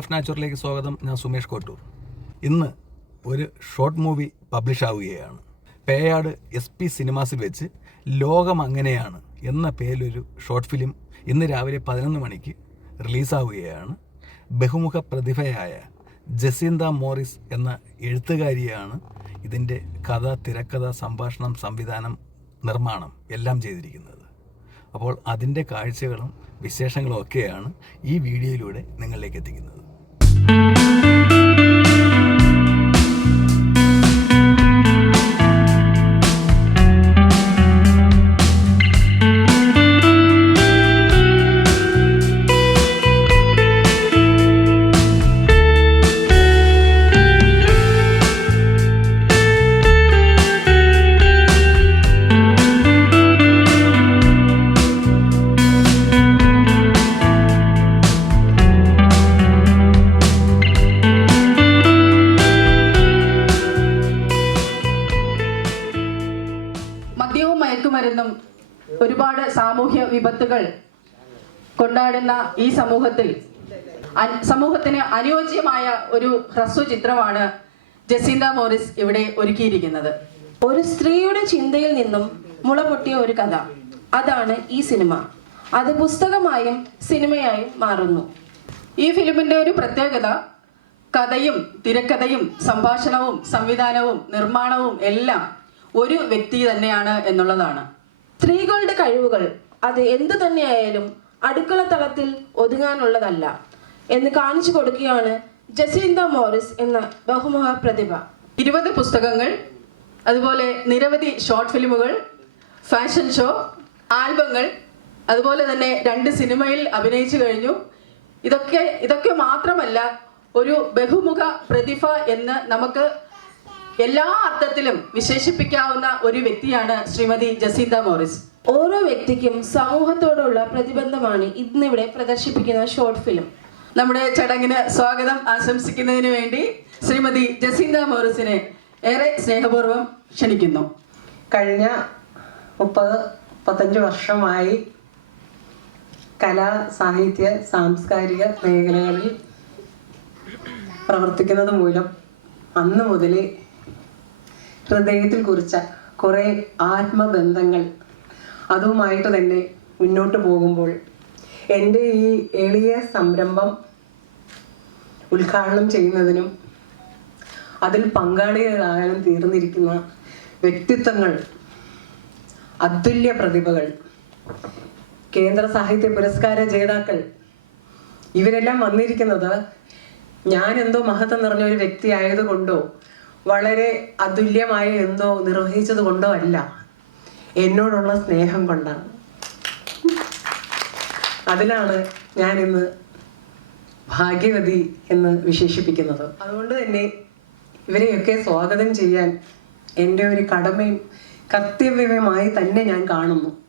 Of നാച്ചുറലിലേക്ക് സ്വാഗതം. ഞാൻ സുമേഷ് കോട്ടൂർ. ഇന്ന് ഒരു ഷോർട്ട് മൂവി പബ്ലിഷ് ആവുകയാണ്. പേയാട് എസ് പി സിനിമാസിൽ വെച്ച് ലോകം അങ്ങനെയാണ് എന്ന പേരിലൊരു ഷോർട്ട് ഫിലിം ഇന്ന് രാവിലെ പതിനൊന്ന് മണിക്ക് റിലീസാവുകയാണ് ബഹുമുഖ പ്രതിഭയായ ജസീന്ത മോറിസ് എന്ന എഴുത്തുകാരിയാണ് ഇതിന്റെ കഥ തിരക്കഥ സംഭാഷണം സംവിധാനം നിർമ്മാണം എല്ലാം ചെയ്തിരിക്കുന്നത്. അപ്പോൾ അതിന്റെ കാഴ്ചകളും വിശേഷങ്ങളും ഒക്കെയാണ് ഈ വീഡിയോയിലൂടെ നിങ്ങളിലേക്ക് എത്തിക്കുന്നത്. സാമൂഹ്യ വിപത്തുകൾ കൊണ്ടാടുന്ന ഈ സമൂഹത്തിൽ. സമൂഹത്തിന് അനുയോജ്യമായ ഒരു ഹ്രസ്വ ചിത്രമാണ് ജസീന്ത മോറിസ് ഇവിടെ ഒരുക്കിയിരിക്കുന്നത്. ഒരു സ്ത്രീയുടെ ചിന്തയിൽ നിന്നും മുളപൊട്ടിയ ഒരു കഥ. അതാണ് ഈ സിനിമ. അത് പുസ്തകമായും സിനിമയായും മാറുന്നു. ഈ ഫിലിമിന്റെ ഒരു പ്രത്യേകത കഥയും തിരക്കഥയും സംഭാഷണവും സംവിധാനവും നിർമ്മാണവും എല്ലാം ഒരു വ്യക്തി തന്നെയാണ് എന്നുള്ളതാണ്. സ്ത്രീകളുടെ കഴിവുകൾ അത് എന്തു തന്നെയായാലും അടുക്കള തലത്തിൽ ഒതുങ്ങാനുള്ളതല്ല എന്ന് കാണിച്ചു കൊടുക്കുകയാണ് ജസീന്ത മോറിസ് എന്ന ബഹുമുഖ പ്രതിഭ. ഇരുപത് പുസ്തകങ്ങൾ അതുപോലെ നിരവധി ഷോർട്ട് ഫിലിമുകൾ ഫാഷൻ ഷോ ആൽബങ്ങൾ അതുപോലെ തന്നെ രണ്ട് സിനിമയിൽ അഭിനയിച്ചു കഴിഞ്ഞു. ഇതൊക്കെ ഇതൊക്കെ മാത്രമല്ല ഒരു ബഹുമുഖ പ്രതിഭ എന്ന് നമുക്ക് എല്ലാ അർത്ഥത്തിലും വിശേഷിപ്പിക്കാവുന്ന ഒരു വ്യക്തിയാണ് ശ്രീമതി ജസീന്ത മോറിസ്. ഓരോ വ്യക്തിക്കും സമൂഹത്തോടുള്ള പ്രതിബന്ധമാണ് ഇന്നിവിടെ പ്രദർശിപ്പിക്കുന്ന ഷോർട്ട് ഫിലിം. നമ്മുടെ ചടങ്ങിന് സ്വാഗതം. ആശംസിക്കുന്നതിന് വേണ്ടി ശ്രീമതി ജസീന്ത മോറിസിനെ ഏറെ സ്നേഹപൂർവം ക്ഷണിക്കുന്നു. കഴിഞ്ഞ മുപ്പത് മുപ്പത്തഞ്ച് വർഷമായി കലാ സാഹിത്യ സാംസ്കാരിക മേഖലകളിൽ പ്രവർത്തിക്കുന്നത് മൂലം അന്ന് മുതൽ ഹൃദയത്തിൽ കുറിച്ച കുറേ ആത്മബന്ധങ്ങൾ അതുമായിട്ട് തന്നെ മുന്നോട്ട് പോകുമ്പോൾ എന്റെ ഈ എളിയ സംരംഭം ഉദ്ഘാടനം ചെയ്യുന്നതിനും അതിൽ പങ്കാളികളാകാനും തീർന്നിരിക്കുന്ന വ്യക്തിത്വങ്ങൾ അതുല്യ പ്രതിഭകൾ കേന്ദ്ര സാഹിത്യ പുരസ്കാര ജേതാക്കൾ ഇവരെല്ലാം വന്നിരിക്കുന്നത് ഞാൻ എന്തോ മഹത്വം നിറഞ്ഞ ഒരു വ്യക്തി ആയതുകൊണ്ടോ വളരെ അതുല്യമായ എന്തോ നിർവഹിച്ചത് കൊണ്ടോ അല്ല. എന്നോടുള്ള സ്നേഹം കൊണ്ടാണ്. അതിലാണ് ഞാൻ ഇന്ന് ഭാഗ്യവതി എന്ന് വിശേഷിപ്പിക്കുന്നത്. അതുകൊണ്ട് തന്നെ ഇവരെയൊക്കെ സ്വാഗതം ചെയ്യാൻ എന്റെ ഒരു കടമയും കർത്തവ്യവുമായി തന്നെ ഞാൻ കാണുന്നു.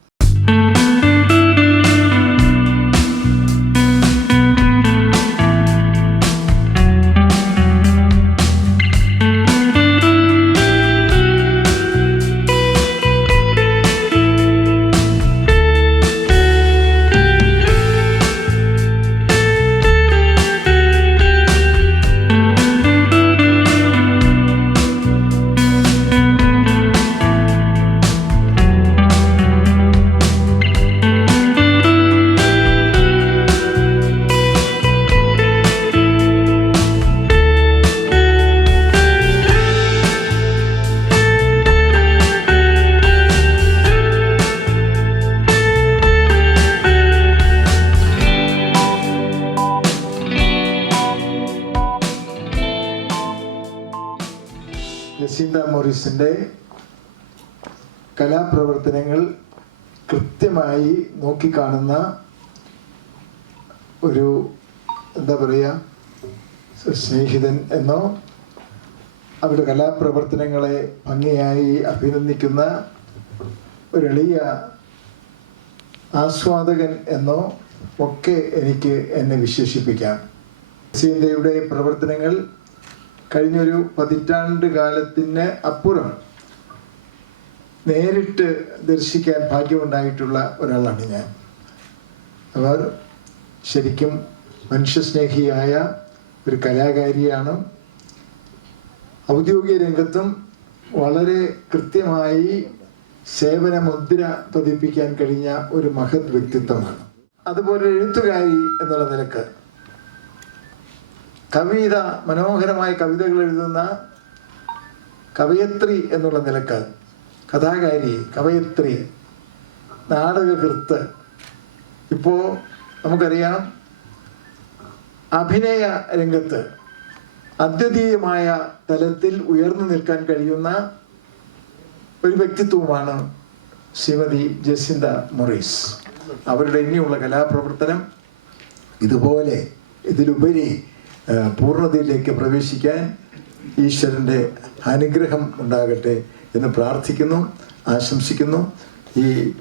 കലാപ്രവർത്തനങ്ങൾ കൃത്യമായി നോക്കിക്കാണുന്ന ഒരു എന്താ പറയുക സ്നേഹിതൻ എന്നോ അവരുടെ കലാപ്രവർത്തനങ്ങളെ ഭംഗിയായി അഭിനന്ദിക്കുന്ന ഒരു ആസ്വാദകൻ എന്നോ ഒക്കെ എനിക്ക് എന്നെ വിശേഷിപ്പിക്കാം. സീന്തയുടെ പ്രവർത്തനങ്ങൾ കഴിഞ്ഞൊരു പതിറ്റാണ്ട് കാലത്തിന് അപ്പുറം നേരിട്ട് ദർശിക്കാൻ ഭാഗ്യമുണ്ടായിട്ടുള്ള ഒരാളാണ് ഞാൻ. അവർ ശരിക്കും മനുഷ്യസ്നേഹിയായ ഒരു കലാകാരിയാണ്. ഔദ്യോഗിക രംഗത്തും വളരെ കൃത്യമായി സേവന മുദ്ര പതിപ്പിക്കാൻ കഴിഞ്ഞ ഒരു മഹത് വ്യക്തിത്വമാണ്. അതുപോലെ എഴുത്തുകാരി എന്നുള്ള നിലയ്ക്ക് കവിത മനോഹരമായ കവിതകൾ എഴുതുന്ന കവയത്രി എന്നുള്ള നിലയ്ക്ക് കഥാകാരി കവയത്രി നാടകകൃത്ത്. ഇപ്പോൾ നമുക്കറിയാം അഭിനയ രംഗത്ത് അദ്വിതീയമായ തലത്തിൽ ഉയർന്നു നിൽക്കാൻ കഴിയുന്ന ഒരു വ്യക്തിത്വമാണ് ശ്രീമതി ജസിന്ത മൊറീസ്. അവരുടെ ഇനിയുള്ള കലാപ്രവർത്തനം ഇതുപോലെ ഇതിലുപരി പൂർണതയിലേക്ക് പ്രവേശിക്കാൻ ഈശ്വരന്റെ അനുഗ്രഹം ഉണ്ടാകട്ടെ എന്ന് പ്രാർത്ഥിക്കുന്നു ആശംസിക്കുന്നു. ഈ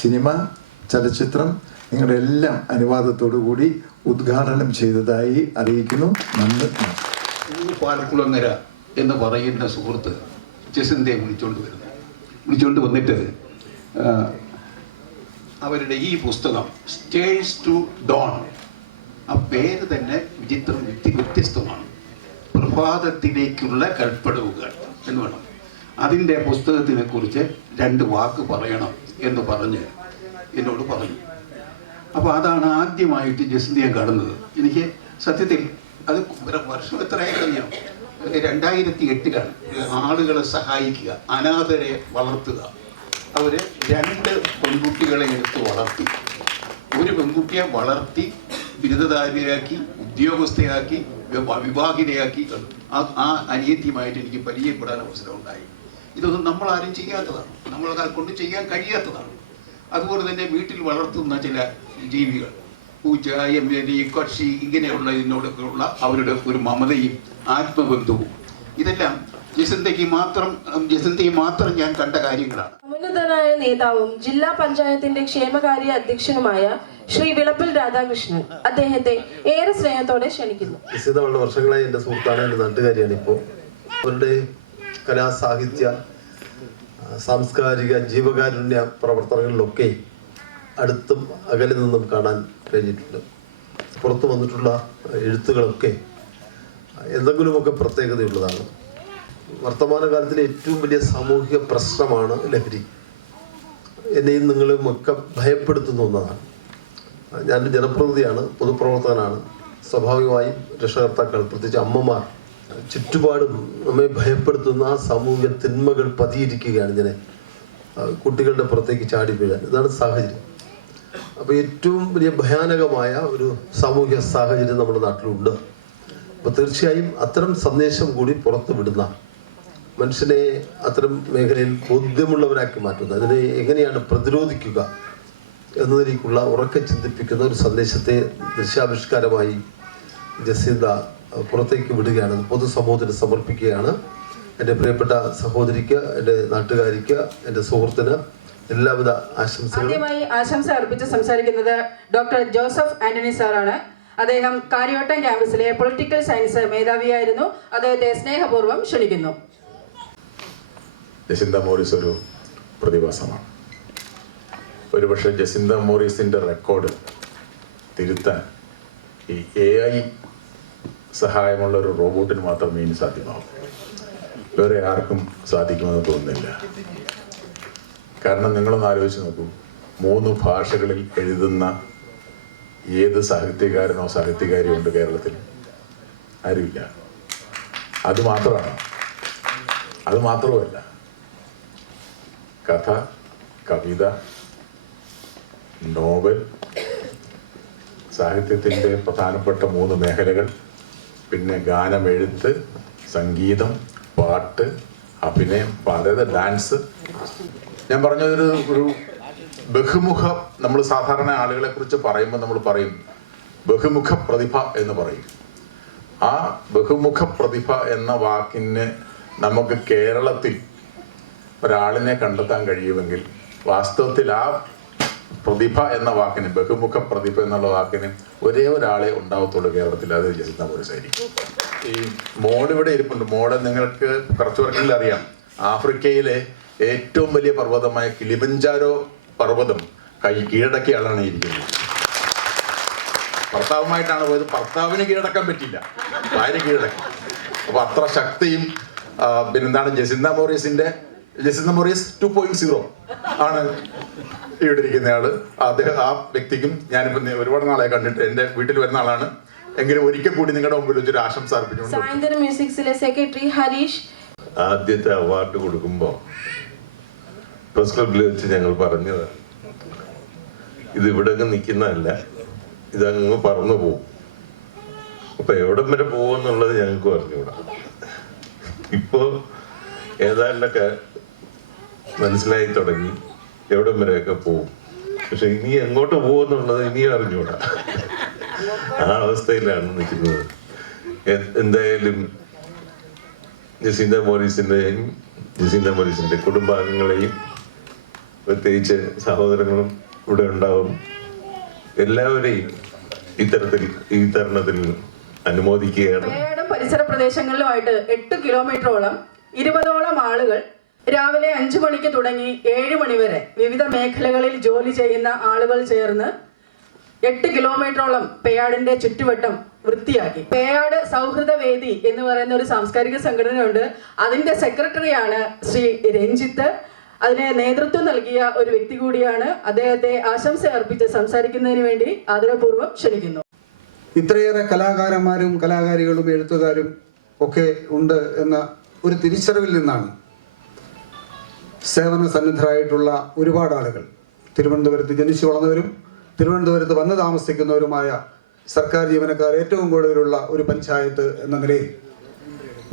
സിനിമ ചലച്ചിത്രം നിങ്ങളുടെ എല്ലാം അനുവാദത്തോടു കൂടി ഉദ്ഘാടനം ചെയ്തതായി അറിയിക്കുന്നു. നന്ദി. പാലക്കുളങ്ങര എന്ന് പറയുന്ന സുഹൃത്ത് ജസിന്തയെ വിളിച്ചുകൊണ്ട് വരുന്നു. വിളിച്ചുകൊണ്ട് വന്നിട്ട് അവരുടെ ഈ പുസ്തകം സ്റ്റേഴ്സ് ടു ഡോൺ ആ പേര് തന്നെ വിചിത്രം വ്യത്യസ്തമാണ്. പ്രഭാതത്തിലേക്കുള്ള കൽപ്പടവുകൾ എന്ന് വേണം. അതിന്റെ പുസ്തകത്തിനെ കുറിച്ച് രണ്ട് വാക്ക് പറയണം എന്ന് പറഞ്ഞ് എന്നോട് പറഞ്ഞു. അപ്പോൾ അതാണ് ആദ്യമായിട്ട് ജസ്തിയെ കാണുന്നത്. എനിക്ക് സത്യത്തിൽ അത് വർഷം എത്രയായി കഴിഞ്ഞാൽ രണ്ടായിരത്തി എട്ടിലാണ് ആളുകളെ സഹായിക്കുക അനാഥരെ വളർത്തുക. അവർ രണ്ട് പെൺകുട്ടികളെ എടുത്ത് വളർത്തി. ഒരു പെൺകുട്ടിയെ വളർത്തി ബിരുദധാരിയാക്കി ഉദ്യോഗസ്ഥയാക്കി വിവാ- വിവാഹിതയാക്കി. ആ ആ അനിയത്തിയുമായിട്ട് എനിക്ക് പരിചയപ്പെടാൻ അവസരം ഉണ്ടായി ഇതൊന്നും നമ്മൾ ആരും ചെയ്യാത്തതാണ്. നമ്മൾ കൊണ്ട് ചെയ്യാൻ കഴിയാത്തതാണ്. അതുപോലെ തന്നെ വീട്ടിൽ വളർത്തുന്ന ചില ജീവികൾ. പൂച്ച എമ്മേരി കക്ഷി ഇങ്ങനെയുള്ള ഇതിനോടൊക്കെയുള്ള അവരുടെ ഒരു മമതയും ആത്മബന്ധവും. ഇതെല്ലാം ജസന്തയ്ക്ക് മാത്രം ജസന്തയെ മാത്രം ഞാൻ കണ്ട കാര്യങ്ങളാണ്. ഉന്നതനായ നേതാവും ജില്ലാ പഞ്ചായത്തിന്റെ ക്ഷേമകാര്യ അധ്യക്ഷനുമായ ശ്രീ വിളപ്പിൽ രാധാകൃഷ്ണൻ അദ്ദേഹത്തെ ഏറെ സ്നേഹത്തോടെ ക്ഷണിക്കുന്നു. വളരെ വർഷങ്ങളായി എന്റെ സുഹൃത്താണ് എന്റെ നാട്ടുകാരിയാണ് ഇപ്പോൾ. അവരുടെ കലാ സാഹിത്യ ആ, സാംസ്കാരിക ജീവകാരുണ്യ പ്രവർത്തനങ്ങളിലൊക്കെ അടുത്തും അകലെ നിന്നും കാണാൻ കഴിഞ്ഞിട്ടുണ്ട്. പുറത്തു വന്നിട്ടുള്ള എഴുത്തുകളൊക്കെ എന്തെങ്കിലുമൊക്കെ പ്രത്യേകതയുള്ളതാണ്. വർത്തമാനകാലത്തിലെ ഏറ്റവും വലിയ സാമൂഹിക പ്രശ്നമാണ് ലഹരി. എന്നെയും നിങ്ങളും ഒക്കെ ഭയപ്പെടുത്തുന്ന ഒന്നതാണ്. ഞാൻ ജനപ്രതിനിധിയാണ് പൊതുപ്രവർത്തകനാണ്. സ്വാഭാവികമായും രക്ഷകർത്താക്കൾ പ്രത്യേകിച്ച് അമ്മമാർ ചുറ്റുപാടും നമ്മെ ഭയപ്പെടുത്തുന്ന ആ സാമൂഹിക തിന്മകൾ പതിയിരിക്കുകയാണ് ഇങ്ങനെ കുട്ടികളുടെ പുറത്തേക്ക് ചാടി വീഴാൻ. ഇതാണ് സാഹചര്യം. അപ്പോൾ ഏറ്റവും വലിയ ഭയാനകമായ ഒരു സാമൂഹിക സാഹചര്യം നമ്മുടെ നാട്ടിലുണ്ട്. അപ്പോൾ തീർച്ചയായും അത്തരം സന്ദേശം കൂടി പുറത്തു വിടുന്ന മനുഷ്യനെ അത്തരം മേഖലയിൽ ബോധ്യമുള്ളവരാക്കി മാറ്റുന്നത് അതിനെ എങ്ങനെയാണ് പ്രതിരോധിക്കുക എന്നതിലേക്കുള്ള ഉറക്കെ ചിന്തിപ്പിക്കുന്ന ഒരു സന്ദേശത്തെ ദൃശ്യാവിഷ്കാരമായി ജസീന്ത പുറത്തേക്ക് വിടുകയാണ് പൊതുസമൂഹത്തിന് സമർപ്പിക്കുകയാണ്. എന്റെ പ്രിയപ്പെട്ട സഹോദരിക്ക് എന്റെ നാട്ടുകാരിക്ക് എന്റെ സുഹൃത്തിന് എല്ലാവിധ ആശംസകളും. ആദ്യമായി ആശംസ അർപ്പിച്ച് സംസാരിക്കുന്നത് ഡോക്ടർ ജോസഫ് ആന്റണി സാറാണ്. അദ്ദേഹം കാര്യവട്ടം ക്യാമ്പസിലെ പൊളിറ്റിക്കൽ സയൻസ് മേധാവിയായിരുന്നു. അദ്ദേഹത്തെ സ്നേഹപൂർവം ക്ഷണിക്കുന്നു. ജസിന്ത മോറിസ് ഒരു പ്രതിഭാസമാണ്. ഒരുപക്ഷെ ജസിന്ത മോറിസിന്റെ റെക്കോർഡ് തിരുത്താൻ ഈ എ ഐ സഹായമുള്ള ഒരു റോബോട്ടിന് മാത്രമേ ഇനി സാധ്യമാവും. വേറെ ആർക്കും സാധിക്കുമെന്ന് തോന്നുന്നില്ല. കാരണം നിങ്ങളൊന്ന് ആലോചിച്ച് നോക്കൂ. മൂന്ന് ഭാഷകളിൽ എഴുതുന്ന ഏത് സാഹിത്യകാരനോ സാഹിത്യകാരിയോ ഉണ്ട് കേരളത്തിൽ? ആരുമില്ല. അത് മാത്രമാണ്. അത് മാത്രവുമല്ല. കഥ കവിത നോവൽ സാഹിത്യത്തിന്റെ പ്രധാനപ്പെട്ട മൂന്ന് മേഖലകൾ പിന്നെ ഗാനം ഗാനമെഴുത്ത് സംഗീതം പാട്ട് അഭിനയം അതായത് ഡാൻസ്. ഞാൻ പറഞ്ഞതൊരു ഒരു ബഹുമുഖ നമ്മൾ സാധാരണ ആളുകളെ കുറിച്ച് പറയുമ്പോൾ നമ്മൾ പറയും ബഹുമുഖ പ്രതിഭ എന്ന് പറയും. ആ ബഹുമുഖ പ്രതിഭ എന്ന വാക്കിന് നമുക്ക് കേരളത്തിൽ ഒരാളിനെ കണ്ടെത്താൻ കഴിയുമെങ്കിൽ വാസ്തവത്തിൽ ആ പ്രതിഭ എന്ന വാക്കിന് ബഹുമുഖ പ്രതിഭ എന്നുള്ള വാക്കിന് ഒരേ ഒരാളെ ഉണ്ടാവത്തുള്ളൂ കേരളത്തിൽ അത് ജസിത പോലീസായിരിക്കും ഈ മോഡ് ഇവിടെ ഇരിപ്പുണ്ട്. മോഡ് നിങ്ങൾക്ക് കുറച്ചു പേർക്കെങ്കിലും അറിയാം. ആഫ്രിക്കയിലെ ഏറ്റവും വലിയ പർവതമായ കിളിമഞ്ചാരോ പർവതം കൈ കീഴടക്കിയ ആളാണ് ഇരിക്കുന്നത്. ഭർത്താവുമായിട്ടാണ് പോയത്. ഭർത്താവിന് കീഴടക്കാൻ പറ്റില്ല ഭാര്യ കീഴടക്കി. അപ്പൊ അത്ര ശക്തിയും പിന്നെന്താണ് Jacintha മോറീസിന്റെ Jacintha memories two point zero ആണ് ഇവിടെ ഇരിക്കുന്നയാൾ അദ്ദേഹം ആ വ്യക്തിക്കും ഞാനിപ്പോ നേ- ഒരുപാട് നാളെ കണ്ടിട്ട് എന്റെ വീട്ടിൽ വരുന്ന ആളാണ്. എങ്കിലും ഒരിക്കൽ കൂടി നിങ്ങളുടെ മുമ്പിൽ വെച്ചൊരു ആശംസ അർപ്പിച്ചുകൊണ്ട് സായന്തനം മ്യൂസിക്സിലെ സെക്രട്ടറി ഹരീഷ് ആദ്യത്തെ അവാർഡ് കൊടുക്കുമ്പോൾ പ്രസ് ക്ലബിൽ വെച്ച് ഞങ്ങൾ പറഞ്ഞത്. ഇത് ഇവിടെ അങ്ങ് നിൽക്കുന്നതല്ല ഇതങ്ങ് പറന്നു പോകും അപ്പൊ എവിടം വരെ പോകുമെന്നുള്ളത് ഞങ്ങൾക്ക് പറഞ്ഞുകൂടാ ഇപ്പോ ഏതാണ്ടൊക്കെ മനസ്സിലായി തുടങ്ങി. എവിടം വരെയൊക്കെ പോകും പക്ഷെ ഇനി എങ്ങോട്ട് പോകുന്നുള്ളത് ഇനിയും അറിഞ്ഞൂടാ. ആ അവസ്ഥയിലാണ് നിൽക്കുന്നത്. എന്തായാലും ജസീന്ത മോറിസിന്റെയും ജസീന്ത മോറിസിന്റെ കുടുംബാംഗങ്ങളെയും പ്രത്യേകിച്ച് സഹോദരങ്ങളും ഇവിടെ ഉണ്ടാവും. എല്ലാവരെയും ഇത്തരത്തിൽ ഈ തരണത്തിൽ അനുമോദിക്കുകയാണ്. പരിസര പ്രദേശങ്ങളിലുമായിട്ട് എട്ട് കിലോമീറ്ററോളം ഇരുപതോളം ആളുകൾ രാവിലെ അഞ്ചു മണിക്ക് തുടങ്ങി ഏഴ് മണിവരെ വിവിധ മേഖലകളിൽ ജോലി ചെയ്യുന്ന ആളുകൾ ചേർന്ന് എട്ട് കിലോമീറ്ററോളം പേയാടിന്റെ ചുറ്റുവട്ടം വൃത്തിയാക്കി. പേയാട് സൗഹൃദ വേദി എന്ന് പറയുന്ന ഒരു സാംസ്കാരിക സംഘടനയുണ്ട്. അതിന്റെ സെക്രട്ടറിയാണ് ശ്രീ രഞ്ജിത്ത്. അതിന് നേതൃത്വം നൽകിയ ഒരു വ്യക്തി കൂടിയാണ് അദ്ദേഹത്തെ ആശംസ അർപ്പിച്ച് സംസാരിക്കുന്നതിന് വേണ്ടി ആദരപൂർവം ക്ഷണിക്കുന്നു. ഇത്രയേറെ കലാകാരന്മാരും കലാകാരികളും എഴുത്തുകാരും ഒക്കെ ഉണ്ട് എന്ന ഒരു തിരിച്ചറിവിൽ നിന്നാണ് സേവന സന്നദ്ധരായിട്ടുള്ള ഒരുപാട് ആളുകൾ. തിരുവനന്തപുരത്ത് ജനിച്ചു വളർന്നവരും തിരുവനന്തപുരത്ത് വന്ന് താമസിക്കുന്നവരുമായ സർക്കാർ ജീവനക്കാർ ഏറ്റവും കൂടുതലുള്ള ഒരു പഞ്ചായത്ത് എന്ന നിലയിൽ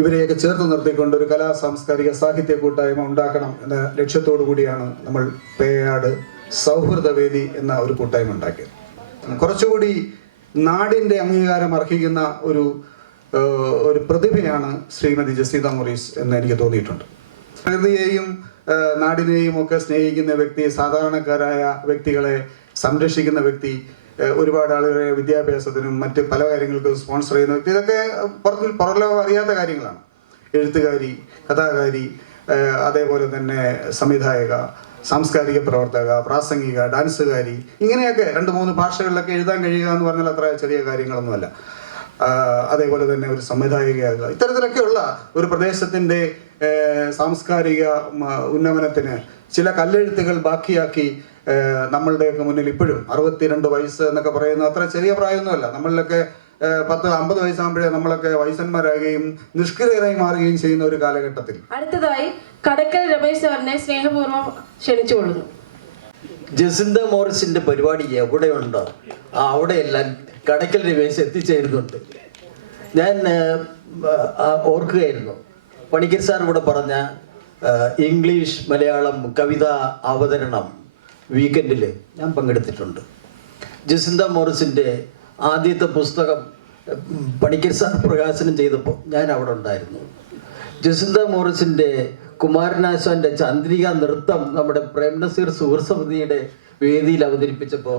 ഇവരെയൊക്കെ ചേർത്ത് നിർത്തിക്കൊണ്ട് ഒരു കലാ സാംസ്കാരിക സാഹിത്യ കൂട്ടായ്മ ഉണ്ടാക്കണം എന്ന ലക്ഷ്യത്തോടു കൂടിയാണ് നമ്മൾ പേയാട് സൗഹൃദവേദി എന്ന ഒരു കൂട്ടായ്മ ഉണ്ടാക്കിയത്. കുറച്ചുകൂടി നാടിന്റെ അംഗീകാരം അർഹിക്കുന്ന ഒരു ഒരു പ്രതിഭയാണ് ശ്രീമതി ജസീത മൊറീസ് എന്ന് എനിക്ക് തോന്നിയിട്ടുണ്ട്. പ്രകൃതിയെയും നാടിനെയും ഒക്കെ സ്നേഹിക്കുന്ന വ്യക്തി സാധാരണക്കാരായ വ്യക്തികളെ സംരക്ഷിക്കുന്ന വ്യക്തി ഒരുപാട് ആളുകളെ വിദ്യാഭ്യാസത്തിനും മറ്റ് പല കാര്യങ്ങൾക്കും സ്പോൺസർ ചെയ്യുന്ന വ്യക്തി ഇതൊക്കെ പുറത്തിൽ പുറലോകം അറിയാത്ത കാര്യങ്ങളാണ്. എഴുത്തുകാരി കഥാകാരി അതേപോലെ തന്നെ സംവിധായക സാംസ്കാരിക പ്രവർത്തക പ്രാസംഗിക ഡാൻസുകാരി ഇങ്ങനെയൊക്കെ രണ്ട് മൂന്ന് ഭാഷകളിലൊക്കെ എഴുതാൻ കഴിയുക എന്ന് പറഞ്ഞാൽ അത്ര ചെറിയ കാര്യങ്ങളൊന്നുമല്ല. അതേപോലെ തന്നെ ഒരു സംവിധായികയാകുക. ഇത്തരത്തിലൊക്കെയുള്ള ഒരു പ്രദേശത്തിന്റെ സാംസ്കാരിക ഉന്നമനത്തിന് ചില കല്ലെഴുത്തുകൾ ബാക്കിയാക്കി നമ്മളുടെയൊക്കെ മുന്നിൽ ഇപ്പോഴും അറുപത്തിരണ്ട് വയസ്സ് എന്നൊക്കെ പറയുന്ന അത്ര ചെറിയ പ്രായമൊന്നുമല്ല. നമ്മളിലൊക്കെ പത്ത് അമ്പത് വയസ്സാകുമ്പോഴേ നമ്മളൊക്കെ വയസ്സന്മാരാകുകയും നിഷ്ക്രിയരായി മാറുകയും ചെയ്യുന്ന ഒരു കാലഘട്ടത്തിൽ. അടുത്തതായി കടക്കൽ രമേശ് സാറിനെ സ്നേഹപൂർവം ക്ഷണിച്ചുകൊള്ളുന്നു. ജസിന്ത മോറിസിന്റെ പരിപാടി എവിടെയുണ്ടോ? ആ അവിടെയെല്ലാം കടക്കൽ രമേശ് എത്തിച്ചേരുന്നുണ്ട്. ഞാൻ ഓർക്കുകയായിരുന്നു. പണിക്കർ സാർ ഇവിടെ പറഞ്ഞ ഇംഗ്ലീഷ് മലയാളം കവിത അവതരണം വീക്കെൻഡിൽ ഞാൻ പങ്കെടുത്തിട്ടുണ്ട്. ജസിന്ത മോറിസിന്റെ ആദ്യത്തെ പുസ്തകം പണിക്കർ സാർ പ്രകാശനം ചെയ്തപ്പോൾ ഞാൻ അവിടെ ഉണ്ടായിരുന്നു. ജസിന്ത മോറിസിന്റെ കുമാരനാശാന്റെ ചന്ദ്രിക നൃത്തം നമ്മുടെ പ്രേംനസീർ സുഹൃസമിതിയുടെ വേദിയിൽ അവതരിപ്പിച്ചപ്പോൾ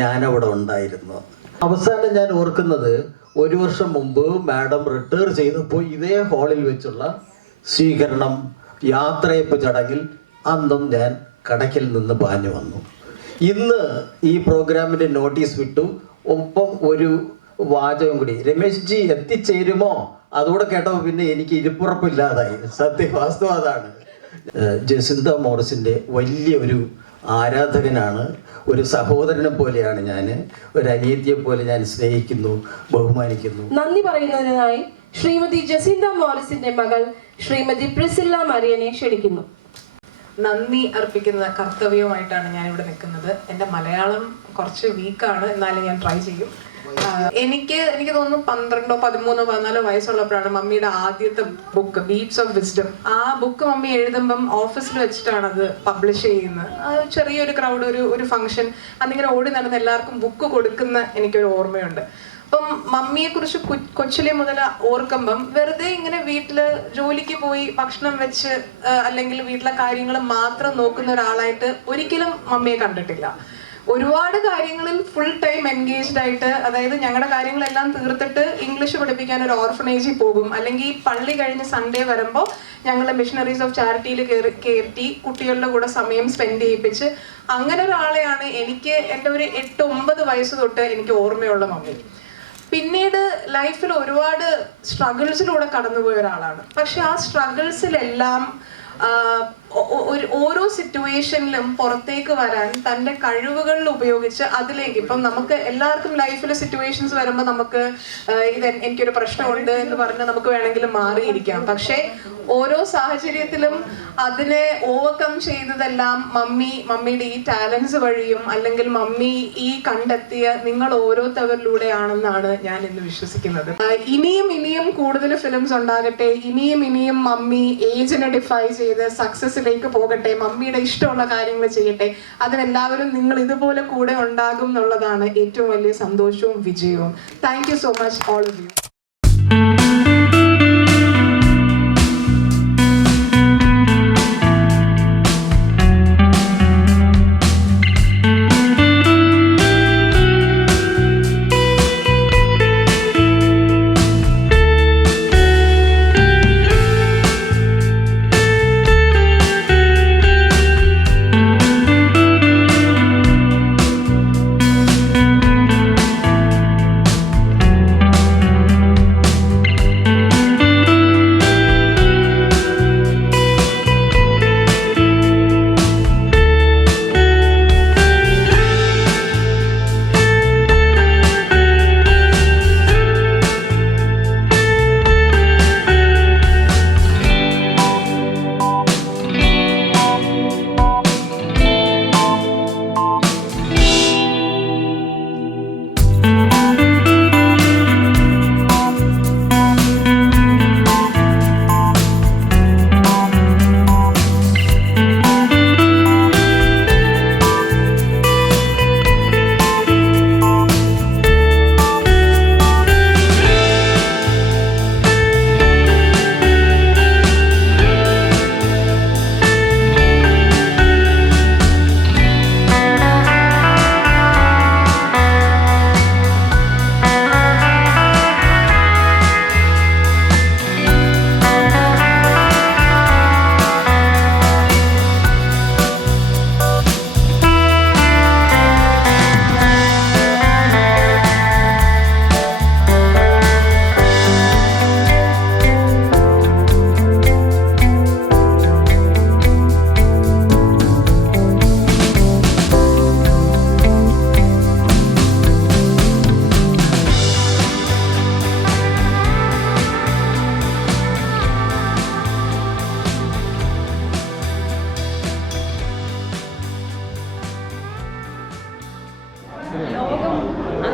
ഞാനവിടെ ഉണ്ടായിരുന്നു. അവസാനം ഞാൻ ഓർക്കുന്നത് ഒരു വർഷം മുമ്പ് മാഡം റിട്ടയർ ചെയ്തപ്പോൾ ഇതേ ഹാളിൽ വെച്ചുള്ള സ്വീകരണം യാത്രയപ്പ് ചടങ്ങിൽ അന്നും ഞാൻ കടക്കിൽ നിന്ന് പാഞ്ഞു വന്നു. ഇന്ന് ഈ പ്രോഗ്രാമിന്റെ നോട്ടീസ് വിട്ടു. ഒപ്പം ഒരു വാചകം കൂടി രമേശ് ജി എത്തിച്ചേരുമോ? അതുകൂടെ കേട്ടപ്പോൾ പിന്നെ എനിക്ക് ഇരിപ്പുറപ്പില്ലാതായി. സത്യം വാസ്തവം അതാണ്. ജസിന്ത മോറിസിന്റെ വലിയ ഒരു ആരാധകനാണ് ഒരു സഹോദരനെ പോലെയാണ് ഞാൻ ഒരു അനിയത്തിയെ പോലെ ഞാൻ സ്നേഹിക്കുന്നു ബഹുമാനിക്കുന്നു. നന്ദി പറയുന്നതിനായി ശ്രീമതി ജസീന്ത മോറിസിന്റെ മകൾ ശ്രീമതി പ്രിസില്ല മറിയനെ ക്ഷണിക്കുന്നു. നന്ദി അർപ്പിക്കുന്ന കർത്തവ്യവുമായിട്ടാണ് ഞാൻ ഇവിടെ നിൽക്കുന്നത്. എന്റെ മലയാളം കുറച്ച് വീക്കാണ് എന്നാലും ഞാൻ ട്രൈ ചെയ്യും. എനിക്ക് എനിക്ക് തോന്നുന്നു പന്ത്രണ്ടോ പതിമൂന്നോ പതിനാലോ വയസ്സുള്ളപ്പോഴാണ് മമ്മിയുടെ ആദ്യത്തെ ബുക്ക് ബീറ്റ്സ് ഓഫ് വിസ്ഡം ആ ബുക്ക് മമ്മി എഴുതുമ്പം ഓഫീസിൽ വെച്ചിട്ടാണ് അത് പബ്ലിഷ് ചെയ്യുന്നത്. ചെറിയൊരു ക്രൗഡ് ഒരു ഒരു ഫംഗ്ഷൻ അന്നിങ്ങനെ ഓടി നടന്ന് എല്ലാവർക്കും ബുക്ക് കൊടുക്കുന്ന എനിക്കൊരു ഓർമ്മയുണ്ട്. അപ്പം മമ്മിയെ കുറിച്ച് കൊച്ചിലെ മുതൽ ഓർക്കുമ്പം വെറുതെ ഇങ്ങനെ വീട്ടിൽ ജോലിക്ക് പോയി ഭക്ഷണം വെച്ച് അല്ലെങ്കിൽ വീട്ടിലെ കാര്യങ്ങൾ മാത്രം നോക്കുന്ന ഒരാളായിട്ട് ഒരിക്കലും മമ്മിയെ കണ്ടിട്ടില്ല. ഒരുപാട് കാര്യങ്ങളിൽ ഫുൾ ടൈം എൻഗേജ്ഡ് ആയിട്ട് അതായത് ഞങ്ങളുടെ കാര്യങ്ങളെല്ലാം തീർത്തിട്ട് ഇംഗ്ലീഷ് പഠിപ്പിക്കാൻ ഒരു ഓർഫനേജിൽ പോകും. അല്ലെങ്കിൽ പള്ളി കഴിഞ്ഞ് സൺഡേ വരുമ്പോൾ ഞങ്ങൾ മിഷണറീസ് ഓഫ് ചാരിറ്റിയിൽ കയറി കയറ്റി കുട്ടികളുടെ കൂടെ സമയം സ്പെൻഡ് ചെയ്യിപ്പിച്ച് അങ്ങനെ ഒരാളെയാണ് എനിക്ക് എന്റെ ഒരു എട്ട് ഒമ്പത് വയസ്സ് തൊട്ട് എനിക്ക് ഓർമ്മയുള്ള മമ്മി. പിന്നീട് ലൈഫിൽ ഒരുപാട് സ്ട്രഗിൾസിലൂടെ കടന്നുപോയ ഒരാളാണ്. പക്ഷെ ആ സ്ട്രഗിൾസിലെല്ലാം ഒരു ഓരോ സിറ്റുവേഷനിലും പുറത്തേക്ക് വരാൻ തന്റെ കഴിവുകളിൽ ഉപയോഗിച്ച് അതിലേക്ക് ഇപ്പം നമുക്ക് എല്ലാവർക്കും ലൈഫിൽ സിറ്റുവേഷൻസ് വരുമ്പോൾ നമുക്ക് ഇത് എനിക്കൊരു പ്രശ്നമുണ്ട് എന്ന് പറഞ്ഞ് നമുക്ക് വേണമെങ്കിൽ മാറിയിരിക്കാം. പക്ഷേ ഓരോ സാഹചര്യത്തിലും അതിനെ ഓവർകം ചെയ്തതെല്ലാം മമ്മി മമ്മിയുടെ ഈ ടാലൻസ് വഴിയും അല്ലെങ്കിൽ മമ്മി ഈ കണ്ടെത്തിയ നിങ്ങൾ ഓരോരുത്തവരിലൂടെയാണെന്നാണ് ഞാൻ ഇന്ന് വിശ്വസിക്കുന്നത്. ഇനിയും ഇനിയും കൂടുതൽ ഫിലിംസ് ഉണ്ടാകട്ടെ. ഇനിയും ഇനിയും മമ്മി ഏജിനെ ഡിഫൈ ചെയ്ത് സക്സസിലേക്ക് പോകട്ടെ മമ്മിയുടെ ഇഷ്ടമുള്ള കാര്യങ്ങൾ ചെയ്യട്ടെ അതിനെല്ലാവരും നിങ്ങൾ ഇതുപോലെ കൂടെ ഉണ്ടാകും എന്നുള്ളതാണ് ഏറ്റവും വലിയ സന്തോഷവും വിജയവും. Thank so much all of you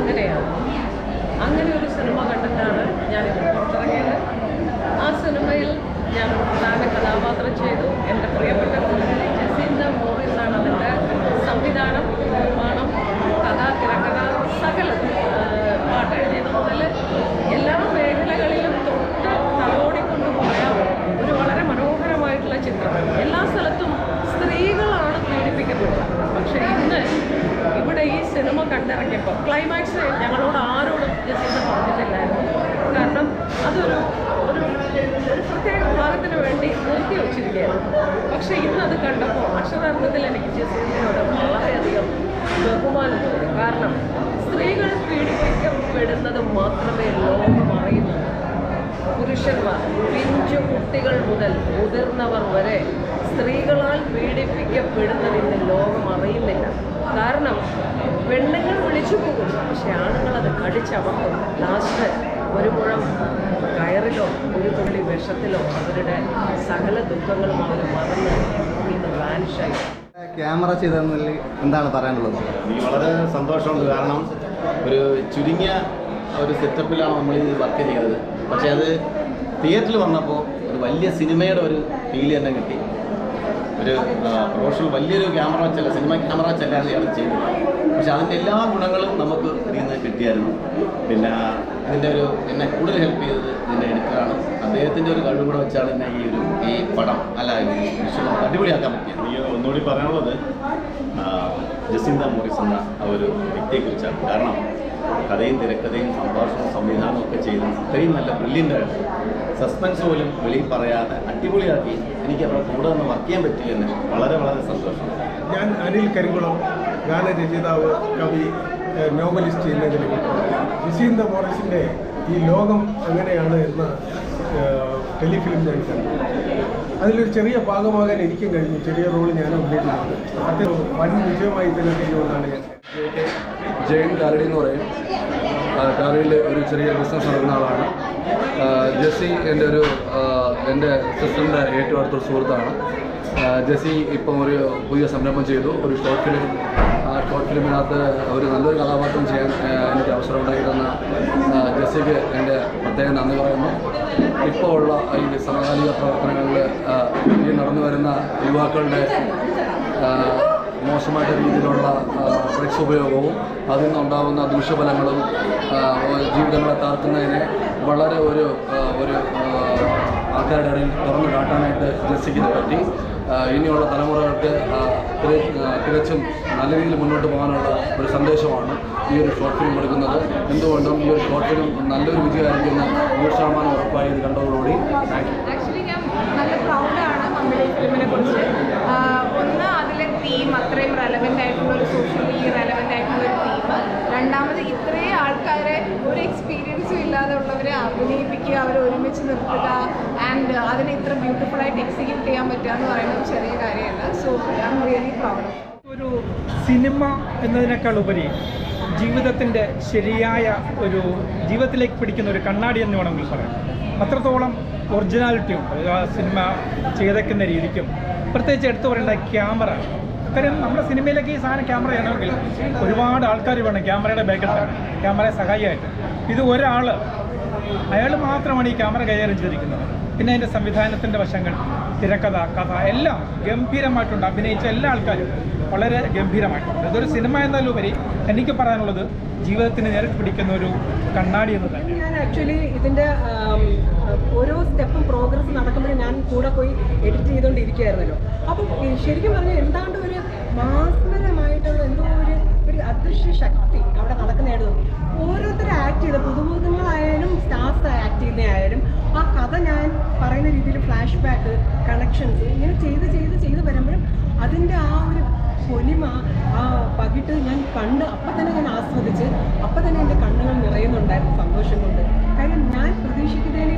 അങ്ങനെയാണ്. അങ്ങനെ ഒരു സിനിമ കണ്ടിട്ടാണ് ഞാൻ പുറത്തിറങ്ങിയത് ആ സിനിമയിൽ ഞാൻ ഒരു പ്രധാന കഥാപാത്രം ചെയ്തു എന്റെ പ്രിയപ്പെട്ട പുള്ളിക്കാരി ജസീന്ത മോറിസ് ആണ് അതിന്റെ സംവിധാനം നിർമ്മാണം കഥ തിരക്കഥ സകലത് പാട്ട് എഴുതിയത് മുതൽ എല്ലാ മേഖലകളിലും തൊട്ട് തലോടിക്കൊണ്ട് പറയാം ഒരു വളരെ മനോഹരമായിട്ടുള്ള ചിത്രം എല്ലാ സ്ഥലത്തും സ്ത്രീകളാണ് പീഡിപ്പിക്കപ്പെടുന്നത് പക്ഷേ ഇന്ന് ഇവിടെ ഈ സിനിമ കണ്ടിറങ്ങിയപ്പോൾ ക്ലൈമാക്സ് ഞങ്ങളോട് ആരോടും ജസീന്ത പറഞ്ഞിട്ടില്ലായിരുന്നു കാരണം അതൊരു ഒരു ഒരു പ്രത്യേക ഭാഗത്തിന് വേണ്ടി നിർത്തി വച്ചിരിക്കുകയായിരുന്നു പക്ഷേ ഇന്ന് അത് കണ്ടപ്പോൾ അക്ഷരാർത്ഥത്തിൽ എനിക്ക് ജസീന്തയോട് വളരെയധികം ബഹുമാനം തോന്നി കാരണം സ്ത്രീകൾ പീഡിപ്പിക്കപ്പെടുന്നത് മാത്രമേ ലോകം അറിയുന്നുള്ളൂ. പുരുഷന്മാർ പിഞ്ചു കുട്ടികൾ മുതൽ മുതിർന്നവർ വരെ സ്ത്രീകളാൽ പീഡിപ്പിക്കപ്പെടുന്നത് ഇന്ന് ലോകം അറിയുന്നില്ല. കാരണം പെണ്ണുങ്ങൾ വിളിച്ചു പോകും പക്ഷെ ആണുങ്ങൾ അത് കടിച്ചമർത്തും ലാസ്റ്റ് ഒരു മുഴം കയറിലോ ഒരു തുള്ളി വിഷത്തിലോ അവരുടെ സകല ദുഃഖങ്ങളും അവർ മറന്ന് ഇന്ന് വാനിഷായി ക്യാമറ ചെയ്തതിൽ എന്താണ് പറയാനുള്ളത്? എനിക്ക് വളരെ സന്തോഷമുണ്ട്. കാരണം ഒരു ചുരുങ്ങിയ ഒരു സെറ്റപ്പിലാണ് നമ്മൾ ഇത് വർക്ക് ചെയ്തത്. പക്ഷേ അത് തിയേറ്ററിൽ വന്നപ്പോൾ ഒരു വലിയ സിനിമയുടെ ഒരു ഫീൽ തന്നെ കിട്ടി. ഒരു പ്രൊഫഷണൽ വലിയൊരു ക്യാമറ വെച്ചല്ല സിനിമ ക്യാമറ വെച്ചല്ലാതെ ഇയാൾ ചെയ്തത് പക്ഷെ അതിന്റെ എല്ലാ ഗുണങ്ങളും നമുക്ക് ഇതിൽ നിന്ന് കിട്ടി കിട്ടിയായിരുന്നു. പിന്നെ ഇതിന്റെ ഒരു എന്നെ കൂടുതൽ ഹെൽപ്പ് ചെയ്തത് ഇതിന്റെ എഡിറ്ററാണ്. അദ്ദേഹത്തിന്റെ ഒരു കഴിവ് കൂടെ വെച്ചാണ് എന്നെ ഈ ഒരു ഈ പടം അല്ല ഈ അടിപൊളിയാക്കാൻ പറ്റിയത്. ഈ ഒന്നുകൂടി പറയാനുള്ളത് ജസിന്ത മോറിസ് എന്ന ഒരു വ്യക്തിയെക്കുറിച്ചാണ്. കാരണം കഥയും തിരക്കഥയും സംഭാഷണവും സംവിധാനവും ഒക്കെ ചെയ്ത് ഇത്രയും നല്ല ബ്രില്യന്റ് സസ്പെൻസ് പോലും വെളിയിൽ പറയാതെ അടിപൊളിയാക്കി എനിക്ക് അവരുടെ കൂടെ നിന്ന് വർക്ക് ചെയ്യാൻ പറ്റിയെന്ന് വളരെ വളരെ സന്തോഷം. ഞാൻ അനിൽ കരികുളം ഗാനരചയിതാവ് കവി നോവലിസ്റ്റ് എന്നതിലേക്ക് ജസീന്ത മോറിസിന്റെ ഈ ലോകം അങ്ങനെയാണ് എന്ന ടെലിഫിലിം ഞാൻ കണ്ടു. അതിലൊരു ചെറിയ ഭാഗമാകാൻ എനിക്കും കഴിഞ്ഞു. ചെറിയ റോൾ ഞാൻ അഭിനയിച്ചിട്ടുണ്ട്. വൻ വിജയമായി തന്നെ തീരുമെന്നാണ് ഞാൻ ജയൻ കാലടി എന്ന് പറയും. കാരടിയിൽ ഒരു ചെറിയ ബിസിനസ് നടക്കുന്ന ആളാണ്. ജെസ്സി എന്റെ ഒരു എന്റെ സിസ്റ്ററിന്റെ ഏറ്റവും അടുത്തൊരു സുഹൃത്താണ്. ജെസ്സി ഇപ്പം ഒരു പുതിയ സംരംഭം ചെയ്തു. ഒരു ഷോർട്ട് ഫിലിം ആ ഷോർട്ട് ഫിലിമിനകത്ത് ഒരു നല്ലൊരു കഥാപാത്രം ചെയ്യാൻ എനിക്ക് അവസരം ഉണ്ടായി തന്ന ജെസ്സിക്ക് എന്റെ പ്രത്യേകം നന്ദി പറയുന്നു. ഇപ്പോൾ ഉള്ള ഈ സമകാലിക പ്രവർത്തനങ്ങളിൽ ഈ നടന്നു വരുന്ന യുവാക്കളുടെ മോശമായ മോശമായിട്ട് രീതിയിലുള്ള ഡ്രഗ്സ് ഉപയോഗവും അതിൽ നിന്നുണ്ടാകുന്ന ദൂഷ്യഫലങ്ങളും ജീവിതങ്ങളെ താർക്കുന്നതിനെ വളരെ ഒരു ഒരു ആൾക്കാരുടെ ഇടയിൽ തുറന്നു കാട്ടാനായിട്ട് ജസ്സിക്കിന് പറ്റി ഇനിയുള്ള തലമുറകൾക്ക് തികച്ചും നല്ല രീതിയിൽ മുന്നോട്ട് പോകാനുള്ള ഒരു സന്ദേശമാണ്. ഈ ഒരു ഷോർട്ട് ഫിലിം എടുക്കുന്നത്. എന്തുകൊണ്ടും ഈ ഒരു ഷോർട്ട് ഫിലിം നല്ലൊരു വിജയമായിരിക്കുന്ന നൂറ് ശതമാനം ഉറപ്പായി ഇത് കണ്ടതോടുകൂടി. ആക്ച്വലി ഞാൻ നല്ല പ്രൗഡാണ് നമ്മുടെ ഫിലിമിനെ കുറിച്ച്. ഒന്ന് അതിലെ തീം അത്രയും റെലവെന്റ് ആയിട്ടുള്ള ഒരു സോഷ്യലി റെലവെന്റ് ആയിട്ടുള്ള ഒരു തീം രണ്ടാമത് ഇത്രയും ആൾക്കാരെ ഒരു എക്സ്പീരിയൻസും ഇല്ലാതെ ഉള്ളവരെ അഭിനയിപ്പിക്കുക അവരെ ഒരുമിച്ച് നിർത്തുക ആൻഡ് അതിനെ ഇത്ര ബ്യൂട്ടിഫുൾ ആയിട്ട് എക്സിക്യൂട്ട് ചെയ്യാൻ പറ്റുക എന്ന് പറയുന്നത് ചെറിയ കാര്യമല്ല. So I am really proud ഒരു സിനിമ എന്നതിനേക്കാൾ ഉപരി ജീവിതത്തിന്റെ ശരിയായ ഒരു ജീവിതത്തിലേക്ക് പിടിക്കുന്ന ഒരു കണ്ണാടി എന്ന് വേണമെങ്കിൽ പറയാം. അത്രത്തോളം ഒറിജിനാലിറ്റി ഉണ്ട്. ആ സിനിമ ചെയ്തേക്കുന്ന രീതിക്കും. പ്രത്യേകിച്ച് എടുത്തു പറയേണ്ട ക്യാമറ. കാര്യം നമ്മുടെ സിനിമയിലേക്ക് ഈ സാധനം ക്യാമറ ചെയ്യണമെങ്കിൽ ഒരുപാട് ആൾക്കാർ വേണം ക്യാമറയുടെ ബാക്കിൽ ക്യാമറയെ സഹായിയായിട്ട്. ഇത് ഒരാൾ അയാൾ മാത്രമാണ് ഈ ക്യാമറ കൈകാര്യം ചെയ്തിരിക്കുന്നത്. പിന്നെ അതിന്റെ സംവിധാനത്തിന്റെ വശങ്ങൾ തിരക്കഥ കഥ എല്ലാം ഗംഭീരമായിട്ടുണ്ട്. അഭിനയിച്ച എല്ലാ ആൾക്കാരും വളരെ ഗംഭീരമായിട്ടുണ്ട്. അതൊരു സിനിമ എന്നതിലുപരി എനിക്ക് പറയാനുള്ളത് ജീവിതത്തിന് നേരിട്ട് പിടിക്കുന്ന ഒരു കണ്ണാടി എന്ന് തന്നെ ഞാൻ ആക്ച്വലി ഇതിന്റെ ഓരോ സ്റ്റെപ്പും പ്രോഗ്രസ് നടക്കുമ്പോൾ ഞാൻ കൂടെ പോയി എഡിറ്റ് ചെയ്തുകൊണ്ടിരിക്കുകയായിരുന്നല്ലോ. അപ്പം ശരിക്കും പറഞ്ഞാൽ എന്താണ്ട് ഒരു മാസ്മരമായിട്ടുള്ള എന്തോ ഒരു ഒരു അദൃശ്യ ശക്തി അവിടെ നടക്കുന്നതായിരുന്നു. ഓരോരുത്തർ ആക്ട് ചെയ്ത പുതുമുഖങ്ങളായാലും സ്റ്റാഫ് ആക്ട് ചെയ്യുന്നതായാലും ആ കഥ ഞാൻ പറയുന്ന രീതിയിൽ ഫ്ലാഷ് ബാക്ക് കണക്ഷൻസ് ഇങ്ങനെ ചെയ്ത് ചെയ്ത് ചെയ്ത് വരുമ്പോഴും അതിന്റെ ആ ഒരു പൊലിമ ആ പകിട്ട് ഞാൻ കണ്ട് അപ്പം തന്നെ ഞാൻ ആസ്വദിച്ച് അപ്പം തന്നെ എന്റെ കണ്ണുകൾ നിറയുന്നുണ്ടായിരുന്നു സന്തോഷം കൊണ്ട്. കാര്യം ഞാൻ പ്രതീക്ഷിക്കുന്നതിന്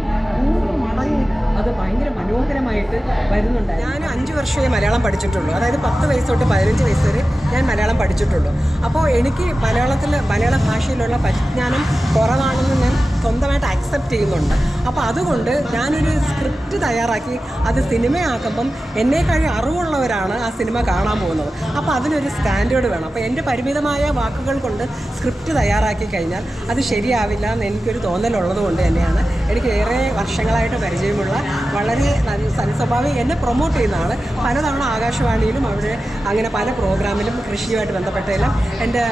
നൂറ് അത് ഭയങ്കര മനോഹരമായിട്ട് വരുന്നുണ്ട് ഞാൻ അഞ്ച് വർഷമേ മലയാളം പഠിച്ചിട്ടുള്ളൂ. അതായത് പത്ത് വയസ്സ് തൊട്ട് പതിനഞ്ച് വയസ്സ് വരെ ഞാൻ മലയാളം പഠിച്ചിട്ടുള്ളൂ. അപ്പോൾ എനിക്ക് മലയാളത്തിൽ മലയാള ഭാഷയിലുള്ള പരിജ്ഞാനം കുറവാണെന്ന് ഞാൻ സ്വന്തമായിട്ട് അക്സെപ്റ്റ് ചെയ്യുന്നുണ്ട്. അപ്പോൾ അതുകൊണ്ട് ഞാനൊരു സ്ക്രിപ്റ്റ് തയ്യാറാക്കി അത് സിനിമയാക്കുമ്പം എന്നെക്കാളും അറിവുള്ളവരാണ് ആ സിനിമ കാണാൻ പോകുന്നത്. അപ്പോൾ അതിനൊരു സ്റ്റാൻഡേർഡ് വേണം. അപ്പോൾ എന്റെ പരിമിതമായ വാക്കുകൾ കൊണ്ട് സ്ക്രിപ്റ്റ് തയ്യാറാക്കി കഴിഞ്ഞാൽ അത് ശരിയാവില്ല എന്ന് എനിക്കൊരു തോന്നലുള്ളത് കൊണ്ട് തന്നെയാണ്. എനിക്ക് ഏറെ വർഷങ്ങളായിട്ട് പരിചയമുള്ള വളരെ സൽസ്വഭാവി എന്നെ പ്രൊമോട്ട് ചെയ്യുന്ന ആൾ പലതവണ ആകാശവാണിയിലും അവിടെ അങ്ങനെ പല പ്രോഗ്രാമിലും കൃഷിയുമായിട്ട് ബന്ധപ്പെട്ടെല്ലാം എന്റെ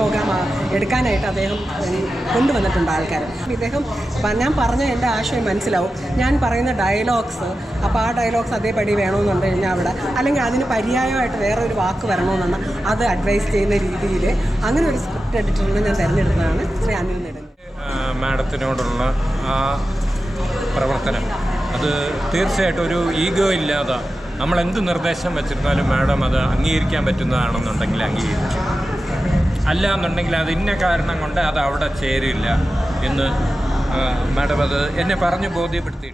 പ്രോഗ്രാം എടുക്കാനായിട്ട് അദ്ദേഹം കൊണ്ടുവന്നിട്ടുണ്ട് ആൾക്കാർ ഇദ്ദേഹം ഞാൻ പറഞ്ഞ എന്റെ ആശയം മനസ്സിലാവും. ഞാൻ പറയുന്ന ഡയലോഗ്സ് അപ്പോൾ ആ ഡയലോഗ്സ് അതേപടി വേണമെന്നുണ്ട് കഴിഞ്ഞാൽ അവിടെ അല്ലെങ്കിൽ അതിന് പര്യായമായിട്ട് വേറെ ഒരു വാക്ക് വരണമെന്നാണ് അത് അഡ്വൈസ് ചെയ്യുന്ന രീതിയിൽ അങ്ങനെ ഒരു സ്ക്രിപ്റ്റ് എഡിറ്ററിനെ ഞാൻ തിരഞ്ഞെടുത്തതാണ് ശ്രീ അനിൽ നെടുൻ മാഡത്തിനോടുള്ള ആ പ്രവർത്തനം. അത് തീർച്ചയായിട്ടും ഒരു ഈഗോ ഇല്ലാതെ നമ്മൾ എന്ത് നിർദ്ദേശം വെച്ചിരുന്നാലും മാഡം അത് അംഗീകരിക്കാൻ പറ്റുന്നതാണെന്നുണ്ടെങ്കിൽ അംഗീകരിക്കും. അല്ല എന്നുണ്ടെങ്കിൽ അത് ഇന്ന കാരണം കൊണ്ട് അത് അവിടെ ചേരില്ല എന്ന് മാഡം അത് എന്നെ പറഞ്ഞ് ബോധ്യപ്പെടുത്തി